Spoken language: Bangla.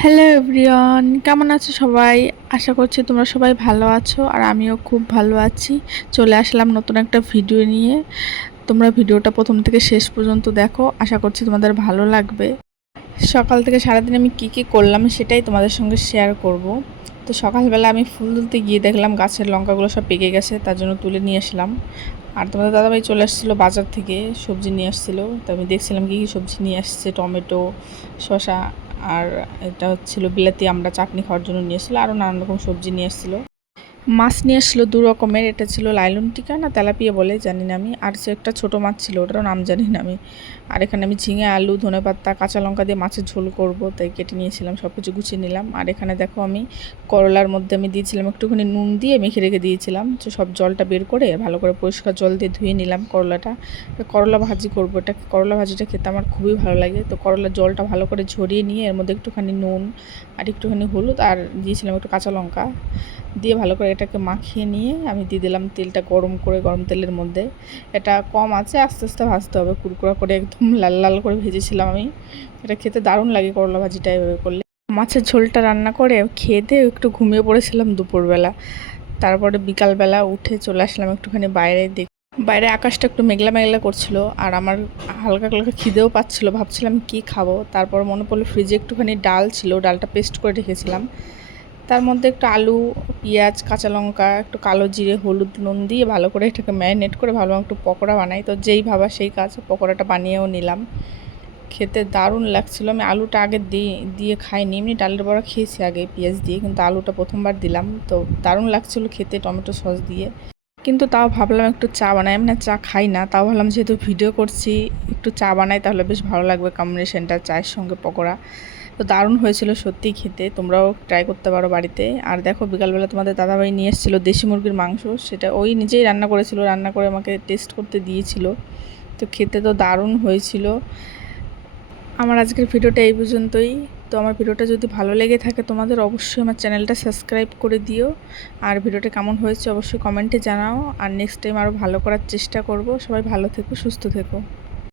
হ্যালো এভরিওয়ান কেমন আছো সবাই? আশা করছি তোমরা সবাই ভালো আছো আর আমিও খুব ভালো আছি। চলে আসলাম নতুন একটা ভিডিও নিয়ে। তোমরা ভিডিওটা প্রথম থেকে শেষ পর্যন্ত দেখো। আশা করছি তোমাদের ভালো লাগবে। সকাল থেকে সারাদিন আমি কি কি করলাম সেটাই তোমাদের সঙ্গে শেয়ার করব। তো সকালবেলা আমি ফুল তুলতে গিয়ে দেখলাম গাছের লঙ্কাগুলো সব পেকে গেছে, তার জন্য তুলে নিয়ে আসলাম। আর তোমাদের দাদাভাই চলে আসছিল বাজার থেকে, সবজি নিয়ে আসছিল। তো আমি দেখছিলাম কী কী সবজি নিয়ে আসছে, টমেটো, শসা। আর এটা হচ্ছিল বিলাতি আমরা চাটনি খাওয়ার জন্য নিয়ে এসেছিল। আরও নানান রকম সবজি নিয়ে এসেছিল। মাছ নিয়ে আসলো দু রকমের, এটা ছিল লাইলন টিকা না তেলাপিয়া বলে, জানি না আমি। আর সে একটা ছোটো মাছ ছিল, ওটারও নাম জানি না আমি। আর এখানে আমি ঝিঙে, আলু, ধনে পাতা, কাঁচা লঙ্কা দিয়ে মাছের ঝোল করব, তাই কেটে নিয়েছিলাম সব কিছু গুছিয়ে নিলাম। আর এখানে দেখো আমি করলার মধ্যে আমি দিয়েছিলাম একটুখানি নুন দিয়ে মেখে রেখে দিয়েছিলাম, তো সব জলটা বের করে ভালো করে পরিষ্কার জল দিয়ে ধুয়ে নিলাম করলাটা। করলা ভাজি করব, এটা করলা ভাজিটা খেতে আমার খুবই ভালো লাগে। তো করলার জলটা ভালো করে ঝরিয়ে নিয়ে এর মধ্যে একটুখানি নুন আর একটুখানি হলুদ আর দিয়েছিলাম একটু কাঁচা লঙ্কা। দিয়ে ভালো করে এটাকে মাখিয়ে নিয়ে আমি দিয়ে দিলাম তেলটা গরম করে, গরম তেলের মধ্যে। এটা কম আছে, আস্তে আস্তে ভাজতে হবে। কুরকুরা করে একদম লাল লাল করে ভেজেছিলাম আমি। এটা খেতে দারুণ লাগে করলা ভাজিটা এভাবে করলে। মাছের ঝোলটা রান্না করে খেয়ে দিয়ে একটু ঘুমিয়ে পড়েছিলাম দুপুরবেলা। তারপরে বিকালবেলা উঠে চলে আসলাম একটুখানি বাইরে দেখ বাইরে আকাশটা একটু মেঘলা মেঘলা করছিল আর আমার হালকা হালকা খিদেও পাচ্ছিলো। ভাবছিলাম কি খাব? তারপর মনে পড়ল ফ্রিজে একটুখানি ডাল ছিল, ডালটা পেস্ট করে রেখেছিলাম। তার মধ্যে একটু আলু, পেঁয়াজ, কাঁচা লঙ্কা, একটু কালো জিরে, হলুদ, নুন দিয়ে ভালো করে এটাকে ম্যারিনেট করে ভালো একটু পকোড়া বানাই। তো যেই ভাবা সেই কাজ, পকোড়াটা বানিয়েও নিলাম। খেতে দারুণ লাগছিল। আমি আলুটা আগে দিয়ে দিয়ে খাইনি। এমনি ডালের বড়া খেয়েছি আগে পেঁয়াজ দিয়ে, কিন্তু আলুটা প্রথমবার দিলাম। তো দারুণ লাগছিল খেতে টমেটো সস দিয়ে। কিন্তু তাও ভাবলাম একটু চা বানাই। আমি না চা খাই না, তাও ভাবলাম যেহেতু ভিডিও করছি, একটু চা বানাই তাহলে বেশ ভালো লাগবে কম্বিনেশনটা চায়ের সঙ্গে পকোড়া। তো দারুণ হয়েছিল সত্যি খেতে। তোমরাও ট্রাই করতে পারো বাড়িতে। আর দেখো, বিকালবেলা তোমাদের দাদাভাই নিয়ে এসেছিল দেশি মুরগির মাংস। সেটা ওই নিজেই রান্না করেছিল, রান্না করে আমাকে টেস্ট করতে দিয়েছিল। তো খেতে তো দারুণ হয়েছিল। আমার আজকের ভিডিওটা এই পর্যন্তই। তো আমার ভিডিওটা যদি ভালো লেগে থাকে, তোমাদের অবশ্যই আমার চ্যানেলটা সাবস্ক্রাইব করে দিও। আর ভিডিওটা কেমন হয়েছে অবশ্যই কমেন্টে জানাও। আর নেক্সট টাইম আরও ভালো করার চেষ্টা করব। সবাই ভালো থেকো, সুস্থ থেকো।